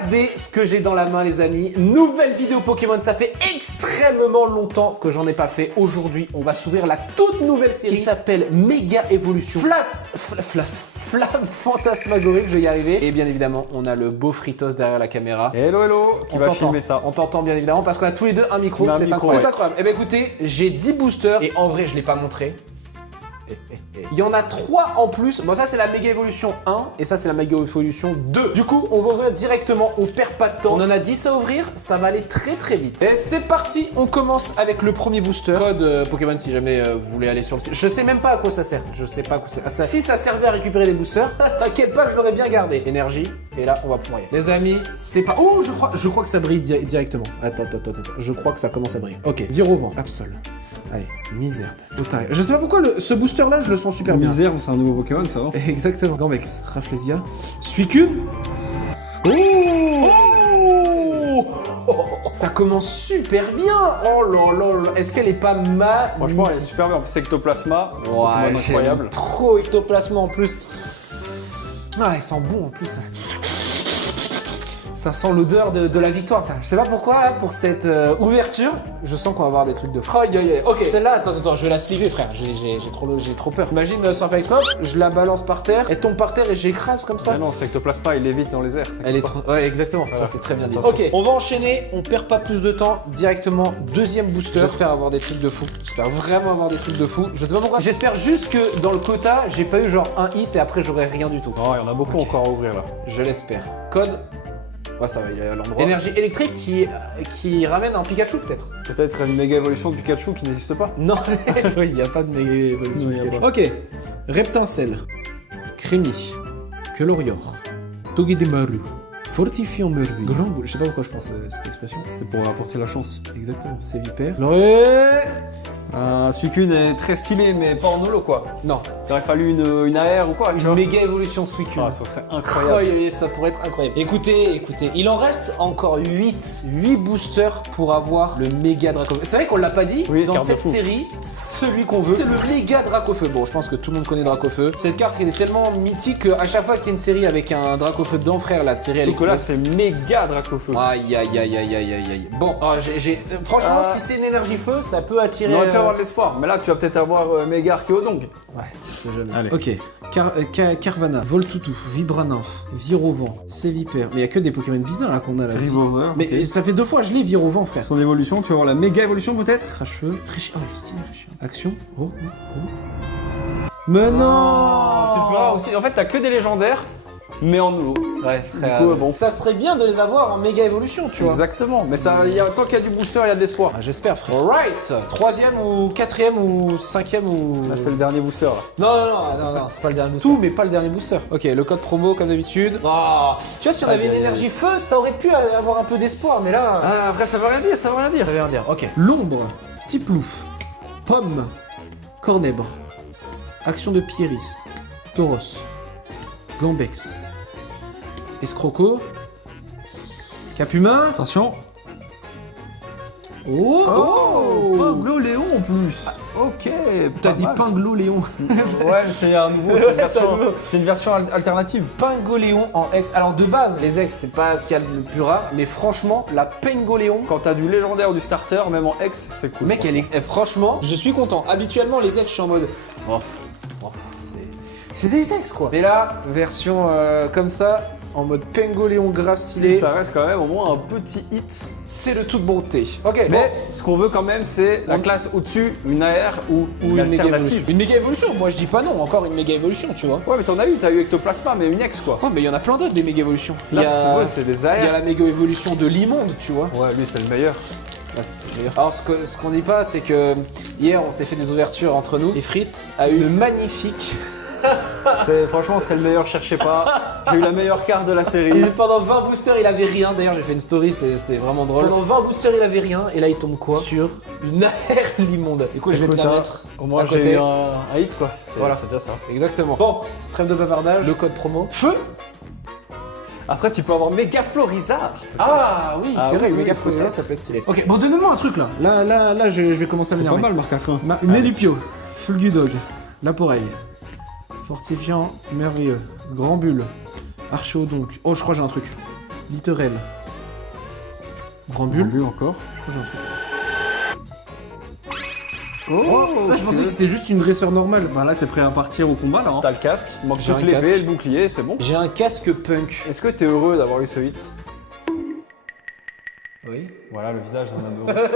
Regardez ce que j'ai dans la main les amis. Nouvelle vidéo Pokémon, ça fait extrêmement longtemps que j'en ai pas fait. Aujourd'hui, on va s'ouvrir la toute nouvelle série qui s'appelle Méga Évolution. Flamme fantasmagorique, je vais y arriver. Et bien évidemment, on a le beau Fritos derrière la caméra. Hello, hello, qui va filmer ça. On t'entend bien évidemment parce qu'on a tous les deux un micro, c'est incroyable. Et bien écoutez, j'ai 10 boosters et en vrai, je l'ai pas montré. Il y en a 3 en plus. Bon, ça c'est la méga évolution 1 et ça c'est la méga évolution 2. Du coup, on va ouvrir directement, on perd pas de temps. On en a 10 à ouvrir, ça va aller très vite. Et c'est parti, on commence avec le premier booster. Code Pokémon si jamais vous voulez aller sur le site. Je sais même pas à quoi ça sert. Je sais pas à quoi ça sert. Si ça servait à récupérer des boosters, t'inquiète pas, je l'aurais bien gardé. Énergie, et là on va pouvoir y aller. Les amis, c'est pas. Oh, je crois que ça brille directement. Attends. Je crois que ça commence à briller. Ok, Virovent, Absol. Allez, Misère. Otaria. Je sais pas pourquoi ce booster là, je le sens super bien. Misère, c'est un nouveau Pokémon, ça va. Exactement. Gambex, Rafflesia, Suicune. Oh, ça commence super bien. Oh là. Est-ce qu'elle est pas mal? Franchement, elle est super bien. En plus, Ectoplasma. Ouais, incroyable. Trop Ectoplasma en plus. Ah, elle sent bon en plus. Ça sent l'odeur de la victoire, ça. Je sais pas pourquoi, là, pour cette ouverture, je sens qu'on va avoir des trucs de fou. Ok, celle-là, attends, je vais la sliver, frère. J'ai trop peur. Imagine, sans faire exprès, je la balance par terre, elle tombe par terre et j'écrase comme ça. Mais non, c'est Ectoplasma, il évite dans les airs. Elle est trop... Ouais, exactement, voilà. Ça c'est très bien dit. Attention. Ok, on va enchaîner, on perd pas plus de temps, directement, deuxième booster. J'espère avoir des trucs de fou. J'espère vraiment avoir des trucs de fou. Je sais pas pourquoi. J'espère juste que dans le quota, j'ai pas eu genre un hit et après j'aurai rien du tout. Oh, il y en a beaucoup encore à ouvrir là. Je l'espère. Code. Ouais, ça va, il est à l'endroit. Énergie électrique qui ramène un Pikachu, peut-être. Peut-être une méga évolution de Pikachu qui n'existe pas. Non, oui, il n'y a pas de méga évolution de Pikachu. Ok, Reptincelle, Crémi, Kelorior, Togedemaru, Fortifiant Merveille, Grand Boule. Je sais pas pourquoi je pense cette expression. C'est pour apporter la chance. Exactement, c'est Vipère. Suicune est très stylé, mais pas en holo quoi. Non. Il aurait fallu une AR ou quoi. Une méga évolution Suicune. Ah, ça serait incroyable. Oh, ça pourrait être incroyable. Écoutez, il en reste encore 8 boosters pour avoir le méga Dracofeu. C'est vrai qu'on l'a pas dit, oui, dans cette série, celui qu'on veut, c'est le méga Dracofeu. Bon, je pense que tout le monde connaît Dracofeu. Cette carte est tellement mythique qu'à chaque fois qu'il y a une série avec un Dracofeu dedans, frère, la série elle explose. Là, c'est méga Dracofeu. Aïe. Bon, franchement, si c'est une énergie feu, ça peut attirer. On aurait pu avoir de l'espoir, mais là, tu vas peut-être avoir méga Archéodong. Ouais, c'est jeune. Allez. Ok, Carvana, Voltoutou, Vibranymph, Virovent, Sévipère. Mais il y a que des Pokémon bizarres là qu'on a là. Rivover. Mais okay. Ça fait 2 fois je l'ai Virovent, frère. Son évolution, tu vas voir la méga évolution peut-être. Cracheux, oh, il est stylé, Action. Oh. Mais non, c'est aussi. En fait, t'as que des légendaires. Mais en holo. Ouais, frère. Du coup, bon. Ça serait bien de les avoir en méga évolution, tu vois. Exactement. Mais ça, tant qu'il y a du booster, il y a de l'espoir. Ah, j'espère, frère. Alright. 3e ou 4e ou 5e ou. Là, c'est le dernier booster. Là. Non, c'est pas le dernier booster. Tout, mais pas le dernier booster. Ok, le code promo comme d'habitude. Oh. Tu vois, si on avait une énergie feu, ça aurait pu avoir un peu d'espoir, mais là. Ah, après, ça veut rien dire, Ça veut rien dire. Ok. L'ombre, Tiplouf, Pomme, Cornèbre, Action de Pieris, Tauros, Gambex. Escroco, Capumin, attention. Oh Pinglo-Léon en plus. Ok, t'as dit Pinglo-Léon. Ouais, c'est un nouveau, c'est une version alternative. Pingoléon en X. Alors de base, les X, c'est pas ce qu'il y a le plus rare, mais franchement, la Pingoléon, quand t'as du légendaire ou du starter, même en X, c'est cool. Mec, franchement, je suis content. Habituellement, les X, je suis en mode... c'est des X, quoi. Mais là, version comme ça... En mode Pingoléon grave stylé. Ça reste quand même au moins un petit hit. C'est de toute beauté. Ok. Mais ce qu'on veut quand même, c'est la classe au-dessus, une AR ou une alternative. Une méga évolution. Moi je dis pas non, encore une méga évolution, tu vois. Ouais, mais t'as eu Ectoplasma, mais une X quoi. Ouais, mais il y en a plein d'autres des méga évolutions. Là, ce qu'on veut, c'est des AR. Il y a la méga évolution de l'immonde, tu vois. Ouais, lui, c'est le meilleur. Ouais, c'est le meilleur. Alors, ce qu'on dit pas, c'est que hier, on s'est fait des ouvertures entre nous. Et Fritz a eu une magnifique. Franchement, c'est le meilleur, cherchez pas. J'ai eu la meilleure carte de la série. Et pendant 20 boosters, il avait rien. D'ailleurs, j'ai fait une story, c'est vraiment drôle. Pendant 20 boosters, il avait rien. Et là, il tombe quoi? Sur une AR l'immonde. Du coup, je vais te la mettre. Au moins, j'ai eu un hit quoi. Voilà, c'est déjà ça. Exactement. Bon, trêve de bavardage. Le code promo. Feu. Après, tu peux avoir méga Florizard. Ah oui, c'est vrai, méga Florizard, ça peut être stylé. Ok, bon, donnez-moi un truc là. Là, je vais commencer à m'énerver. C'est pas mal, marque à fin. Nelupio, Fulgudog, Laporeille, Fortifiant, merveilleux, Grand Bulle, Archéodonc. Oh, je crois que j'ai un truc. Littorel. Grand Bulle bulle. encore. Je crois que j'ai un truc. Oh, je pensais que c'était juste une dresseur normale. Bah là, t'es prêt à partir au combat là. Hein. T'as le casque, il manque J'ai juste un l'épée casque. et le bouclier, c'est bon. J'ai un casque punk. Est-ce que t'es heureux d'avoir eu ce hit? Oui. Voilà le visage d'un homme heureux.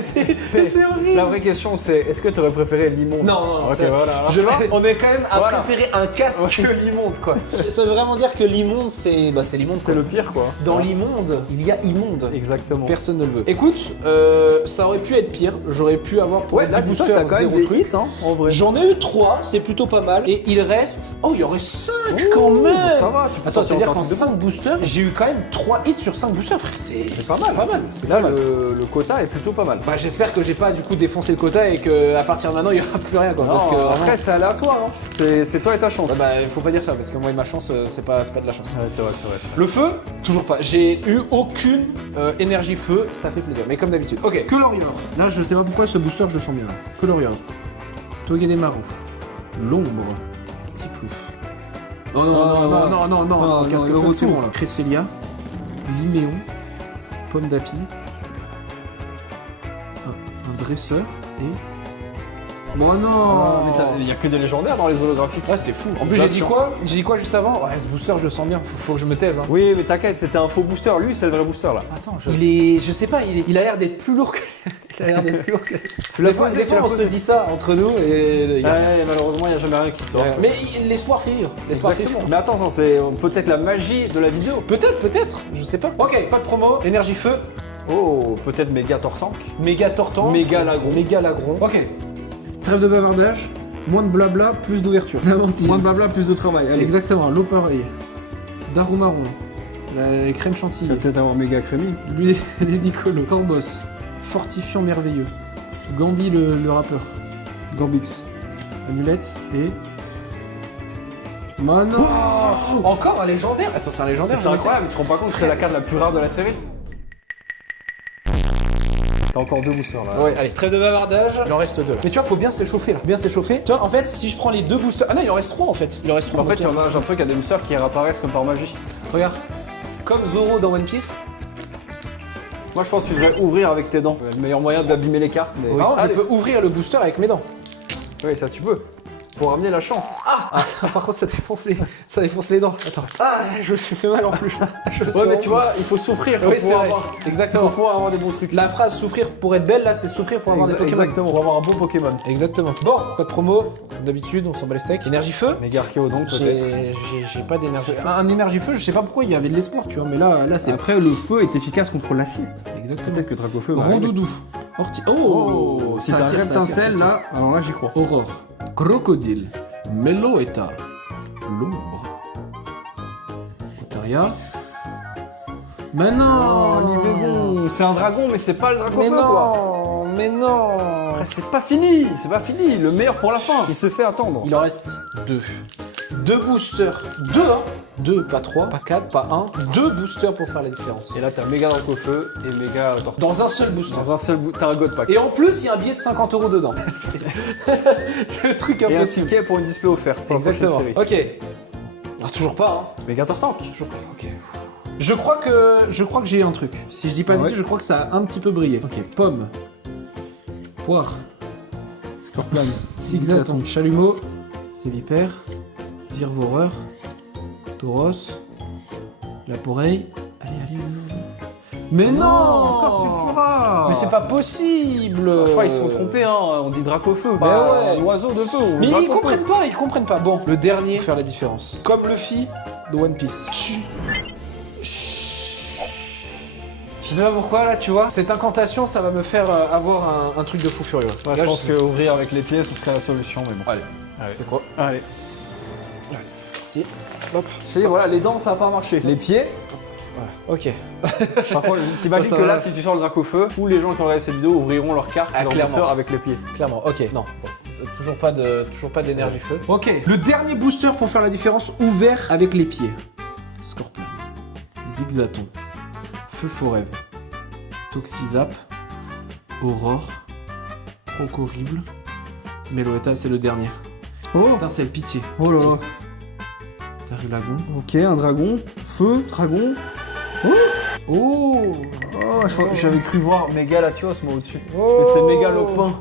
c'est horrible. La vraie question c'est, est-ce que t'aurais préféré l'immonde? Non, Ok, c'est- voilà. Alors, Je- tu vois, on est quand même à Voilà. préférer un casque Ouais. que l'immonde, quoi. Ça veut vraiment dire que l'immonde, c'est l'immonde. c'est le pire quoi. Dans Voilà. l'immonde, il y a immonde. Exactement. Personne ne le veut. Écoute, ça aurait pu être pire. J'aurais pu avoir pour Ouais, un là, 10 dis-toi boosters que t'as quand même 0 des truc. hits, hein, en vrai. J'en ai eu 3, c'est plutôt pas mal. Et il reste... Oh, il y aurait 5 quand même. Ça va, tu peux Attends, sortir c'est-à-dire encore qu'en un truc de 5 boosters, j'ai eu quand même 3 hits sur 5 boosters, frère. C'est pas mal. Pas mal. C'est Là, pas mal. le quota est plutôt pas mal. Bah, j'espère que j'ai pas du coup défoncé le quota et que à partir de maintenant, il y aura plus rien, quoi. Non, Parce que après, c'est aléatoire. Hein. C'est toi et ta chance. bah, faut pas dire ça, parce que moi et ma chance, c'est pas de la chance. Ouais, c'est vrai, c'est vrai. Le feu, toujours pas. J'ai eu aucune énergie feu, ça fait plaisir. Mais comme d'habitude. Ok, que Lorior. Là, je sais pas pourquoi ce booster, je le sens bien. Que Lorior. Togedemaru. L'ombre. Petit plouf. Non, non, casque le punk, c'est retour. bon là. Cresselia. Liméon. Pomme d'api. Un dresseur et. Bon non Mais il y a que des légendaires dans les holographiques. Ah, c'est fou. En plus, j'ai dit quoi juste avant? Ouais, ce booster, je le sens bien. Faut que je me taise. Hein. Oui, mais t'inquiète, c'était un faux booster. Lui, c'est le vrai booster là. Attends, je sais pas, il a l'air d'être plus lourd que. Il a l'air d'être plus lourd que. Tu l'as Des fois, posé, on se dit ça entre nous et. Ouais, malheureusement, il n'y a jamais rien qui sort. Mais l'espoir fait vivre. L'espoir fait Exactement. vivre. Mais attends, non, c'est peut-être la magie de la vidéo. Peut-être, je sais pas. Ok, pas de promo. Énergie feu. Oh, peut-être méga Tortank. Méga tortant. Méga lagron. Méga lagron. Ok. Trêve de bavardage. Moins de blabla, plus d'ouverture. Moins de blabla, plus de travail. Allez. Exactement. L'eau pareil. Darou marron. La crème chantilly. Peut-être avoir méga crémy. Ludicolo. Corbos. Fortifiant merveilleux. Gambi le rappeur. Gorbix. Amulette et. Bah non. Encore un légendaire. Attends, c'est un légendaire. C'est incroyable, tu te rends pas compte que c'est la carte la plus rare de la série. T'as encore 2 boosters là. Ouais, allez, trêve de bavardage. Il en reste 2. Mais tu vois, faut bien s'échauffer là. Bien s'échauffer. Tu vois, en fait, si je prends les 2 boosters. Ah non, il en reste 3 en fait. Il en reste 3. En fait, j'ai l'impression qu'il y a des boosters qui réapparaissent comme par magie. Regarde. Comme Zoro dans One Piece. Moi, je pense que tu devrais ouvrir avec tes dents. Le meilleur moyen d'abîmer les cartes. Mais... Par contre, Allez. je peux ouvrir le booster avec mes dents. Oui, ça tu peux. Pour ramener la chance. Par contre, ça défonce les dents. Attends. Ah, je me suis fait mal en plus. Ouais, mais tu vois, il faut souffrir pour Oui, c'est pouvoir vrai. avoir... Exactement. Pour pouvoir avoir des bons trucs. La phrase souffrir pour être belle, là, c'est souffrir pour avoir des Pokémon. Exactement, pour avoir un bon Pokémon. Exactement. Bon, code promo. Comme d'habitude, on s'en bat les steaks. Énergie feu. Méga Archéodon peut-être. J'ai pas d'énergie feu. Un énergie feu, je sais pas pourquoi il y avait de l'espoir, tu vois, mais là c'est. Après, le feu est efficace contre l'acier. Exactement. Peut-être que Dracofeu va arriver. Rondoudou. Oh, Si ça t'as un attire, ça attire, reptincelle ça attire. là, alors là j'y crois. Aurore. Crocodile. Meloetta. L'ombre. Otaria. Mais non, Nivellement. C'est un dragon, mais c'est pas le Dracofeu mais quoi. non, mais non. Après, c'est pas fini, le meilleur pour la fin. Il se fait attendre. Il en reste 2. 2 boosters. 2, hein. 2, pas 3, pas 4, pas 1. 2 boosters pour faire la différence. Et là, t'as méga Dracofeu et méga Tortank. Dans un seul booster. Dans un seul bout, t'as un God Pack. Et en plus, il y a un billet de 50 € dedans. Le truc Et un impossible. ticket pour une display offerte pour la prochaine Exactement. série. Ok. Ah, toujours pas, hein. Méga Tortank. Toujours pas. Ok. Je crois que j'ai un truc. Si je dis pas de bêtises, je crois que ça a un petit peu brillé. Ok. Pomme. Poire. Scorpion. Zigzaton. Chalumeau. Sévipère. Virvoreur. Tauros. Laporeille. Allez. Mais non, encore Sulfura. Mais c'est pas possible. Je crois qu'ils se sont trompés, hein. On dit Dracofeu. Bah ouais. L'oiseau de feu. Mais ils Dracofeu. comprennent pas. Bon, le dernier pour faire la différence. Comme Luffy de One Piece. Je sais pas pourquoi là, tu vois. Cette incantation, ça va me faire avoir un truc de fou furieux. Ouais, Là, je pense qu'ouvrir avec les pieds, ce serait la solution, mais bon. Allez, Allez. c'est quoi? Allez. C'est parti. Hop. Je te dis, voilà, les dents, ça a pas marché. Les pieds, Ok. par contre, t'imagines Ça que va. là, si tu sors le Dracofeu, tous les gens qui ont regardé cette vidéo ouvriront leur carte Ah, et leur clairement. booster avec les pieds. Clairement. Ok. Non. Bon. Toujours pas d'énergie feu. Ok. Le dernier booster pour faire la différence, ouvert avec les pieds. Scorpion. Zigzaton. Feu Forève. Toxizap. Aurore. Crocorrible. Meloetta, c'est le dernier. Oh, Putain, c'est le pitié. oh là là. Darulagon. Ok, un dragon. Feu, dragon. Oh. J'avais cru voir méga Latios moi au-dessus. Oh. Mais c'est méga Lopin,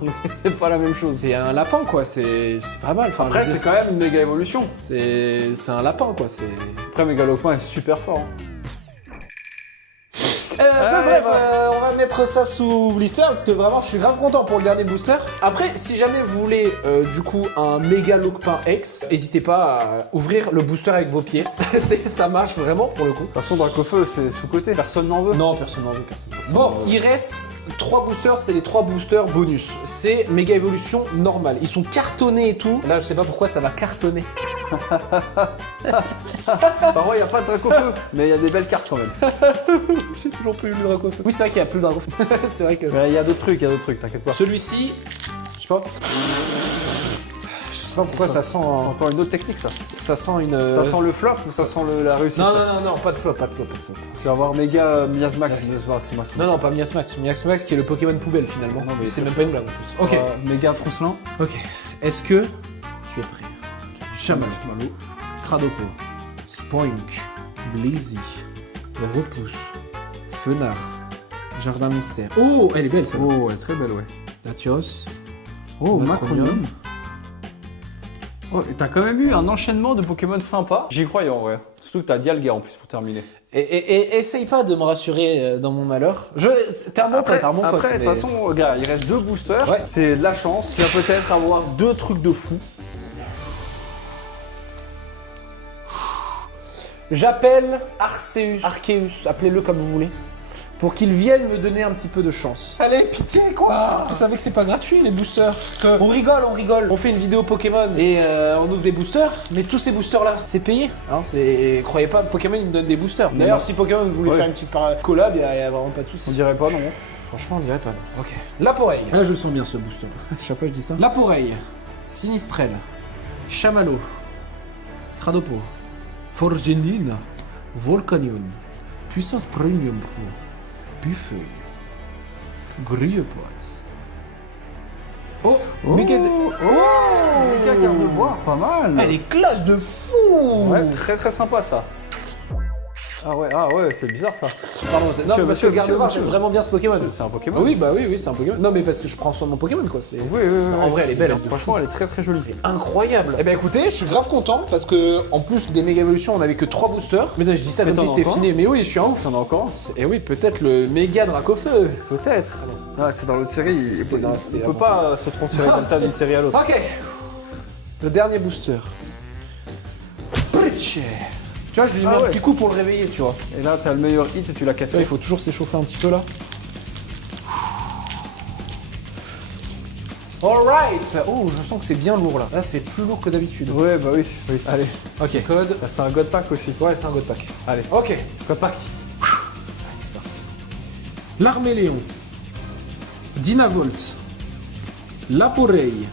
c'est pas la même chose. C'est un lapin quoi, c'est pas mal. Enfin, Après, je veux c'est dire, quand même une méga évolution. c'est un lapin quoi. C'est. Après, méga Lopin est super fort. Hein. Bref, on va mettre ça sous blister parce que vraiment je suis grave content pour le dernier booster. Après, si jamais vous voulez du coup un méga Loquepin X, n'hésitez pas à ouvrir le booster avec vos pieds. Ça marche vraiment pour le coup. De toute façon, Dracofeu, c'est sous-côté. Personne n'en veut. Non, personne n'en veut, personne. Bon, il reste 3 boosters, c'est les 3 boosters bonus. C'est méga évolution normale. Ils sont cartonnés et tout. Là, je sais pas pourquoi ça va cartonner. Par contre, il n'y a pas de Dracofeu, mais il y a des belles cartes quand même. J'ai toujours plus eu le Dracofeu. Oui, c'est vrai qu'il n'y a plus le Dracofeu. C'est vrai que. Il y a d'autres trucs, t'inquiète pas. Celui-ci, je sais pas. Je sais pas pourquoi ça sent. C'est encore une autre technique, ça. Ça sent une. Ça sent le flop ou ça sent la réussite? Non, pas de flop, pas de flop. Tu vas avoir méga Miasmax. Non, pas Miasmax. Miasmax qui est le Pokémon poubelle finalement. Non, mais c'est même pas une blague en plus. Ok. Méga Trousselin. Ok. Est-ce que tu es prêt? Chamallow, Cradopo, Spoink, Blizzy, Repousse, Fenard, Jardin Mystère. Oh, elle est belle celle-là. Oh, elle est très belle, ouais. Latios. Oh, Macronium. Macronium. Oh, et t'as quand même eu un enchaînement de Pokémon sympa. J'y croyais en vrai. Surtout que t'as Dialga en plus pour terminer. Et essaye pas de me rassurer dans mon malheur. T'es un bon pote, Après, de toute façon, gars, il reste 2 boosters. Ouais. C'est la chance. Tu vas peut-être avoir 2 trucs de fou. J'appelle Arceus, appelez-le comme vous voulez, pour qu'il vienne me donner un petit peu de chance. Allez, pitié quoi. Vous savez que c'est pas gratuit les boosters. Parce que on rigole. On fait une vidéo Pokémon et on ouvre des boosters, mais tous ces boosters là, c'est payé. Hein, croyez pas, Pokémon il me donne des boosters. D'ailleurs, si Pokémon voulait faire une petite collab, il y a vraiment pas de soucis. On dirait pas, non? Franchement, on dirait pas non. Ok. Laporeille. Ah, je le sens bien ce booster. Chaque fois je dis ça. Laporeille, Sinistrel, Chamallow, Cradopo, Forgenine, Volcanion, Puissance Premium Pro, Buffet, Grillepote. Oh, méga Gardevoir, pas mal. Elle est classe de fou. Ouais, très très sympa ça. Ah ouais, c'est bizarre ça. Pardon, non, parce que le Gardevoir, j'aime monsieur. vraiment bien ce Pokémon. C'est un Pokémon. Ah oui, oui, c'est un Pokémon. Non, mais parce que je prends soin de mon Pokémon, quoi. Oui. En vrai, elle est belle. Franchement, elle est très très jolie. Incroyable. Eh ben écoutez, je suis grave content parce que en plus des méga évolutions, on avait que 3 boosters. Mais non, je dis ça comme si c'était fini. Mais oui, je suis un ouf. T'en as encore? Et oui, peut-être le méga Dracofeu. Peut-être. Ah, c'est dans l'autre série. Il peut avant pas se transférer comme ça d'une série à l'autre. Ok. Le dernier booster. Pritche. Tu vois, je lui mets un petit coup pour le réveiller, tu vois. Et là, t'as le meilleur hit et tu l'as cassé. Là, il faut toujours s'échauffer un petit peu là. Alright. Oh, je sens que c'est bien lourd là. Là, c'est plus lourd que d'habitude. Ouais, bah oui. Allez. Ok. Code. Là, c'est un God Pack aussi. Ouais, c'est un God Pack. Allez. Ok. God Pack. Allez, c'est parti. L'Arméléon. Dynavolt. Laporeille.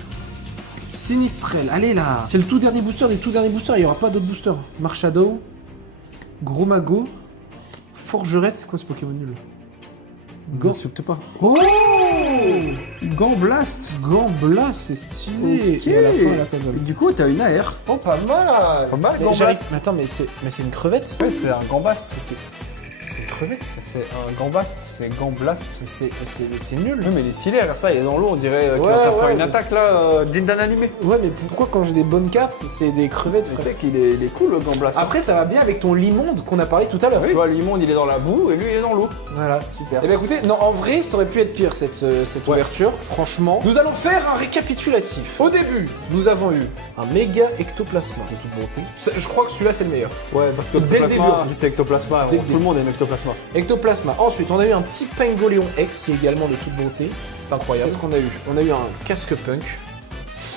Sinistrel. Allez là. C'est le tout dernier booster des tout derniers boosters. Il n'y aura pas d'autres boosters. Marshaddow. Gromago. Forgerette. C'est quoi ce Pokémon nul? N'insulte pas. Oh, Gambblast. Gambblast, c'est stylé. Ok. Et à la fin, la case. Et du coup, t'as une AR. Oh, pas mal. Pas mal, Mais Gambblast. mais attends, mais c'est une crevette. Ouais, c'est un Gambast. C'est une crevette. C'est un Gambast, c'est Gamblast. Mais c'est nul. Oui, mais il est stylé, regarde ça, il est dans l'eau, on dirait qu'il Ouais, va faire ouais, une mais attaque là, digne d'un animé. Ouais, mais pourquoi quand j'ai des bonnes cartes, c'est des crevettes, Tu frère? sais qu'il est, il est cool le Gamblast. Après, ça va bien avec ton limonde qu'on a parlé tout à l'heure. Tu vois, l'immonde il est dans la boue et lui il est dans l'eau. Voilà, super. Eh bien écoutez, non, en vrai, ça aurait pu être pire cette ouverture, franchement. Nous allons faire un récapitulatif. Au début, nous avons eu un méga ectoplasma de toute beauté. Je crois que celui-là, c'est le meilleur. Ouais, parce que Dès le début, en plus. c'est ectoplasma, Dès le tout début. le monde aime ectoplasma. Ectoplasma. Ensuite, on a eu un petit Pingoléon X, qui est également de toute beauté. C'est incroyable. Qu'est-ce qu'on a eu? On a eu un casque punk.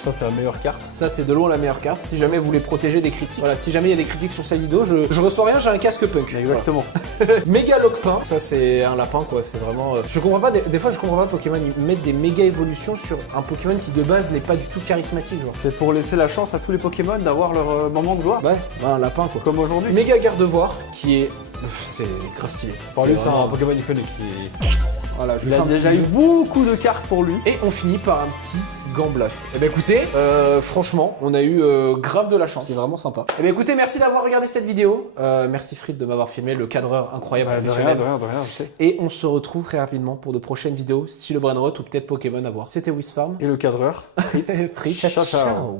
Ça, c'est la meilleure carte. Ça, c'est de loin la meilleure carte. Si jamais vous voulez protéger des critiques. Voilà, si jamais il y a des critiques sur cette vidéo, je reçois rien, j'ai un casque punk. Exactement. Voilà. Méga Loquepin. Ça, c'est un lapin, quoi. C'est vraiment. Je comprends pas. Des fois, je comprends pas Pokémon. Ils mettent des méga évolutions sur un Pokémon qui de base n'est pas du tout charismatique, genre. C'est pour laisser la chance à tous les Pokémon d'avoir leur moment de gloire. Ouais, bah, un lapin, quoi. Comme aujourd'hui. Méga Gardevoir, qui est C'est grave stylé. Pour lui, c'est vraiment- un Pokémon iconique. Voilà, je Il vais a faire un déjà petit eu bisou. beaucoup de cartes pour lui. Et on finit par un petit Gamblost. Eh ben écoutez, franchement, on a eu grave de la chance. C'est vraiment sympa. Eh ben écoutez, merci d'avoir regardé cette vidéo. Merci Fried de m'avoir filmé, le cadreur incroyable. Bah, de professionnel. rien, je sais. Et on se retrouve très rapidement pour de prochaines vidéos, style Brainrot ou peut-être Pokémon à voir. C'était Wisfarm. Et le cadreur, Fritz. Fritz. Ciao, ciao. Ciao.